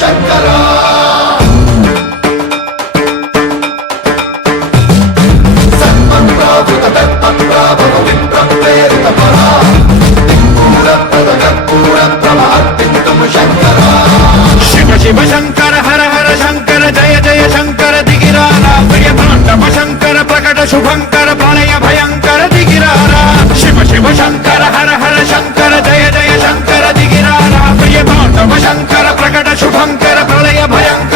శంకరా సన్మన్రావృత దర్పప్రాభవ విప్రప్రేరిత పరా దిక్పూర ప్రద కర్పూర ప్రభ అర్పింతుము శంకరా శివ శివ శంకర హర హర శంకర జయ జయ శంకర దిగిరారా ప్రియ తాండవ శంకర ప్రకట శుభంకర ప్రళయ భయంకర దిగిరారా శివ శివ శంకర హర హర శంకర జయ జయ శంకర దిగిరారా ప్రియ తాండవ శంకర ప్రకట శుభంకర ప్రళయ భయంకర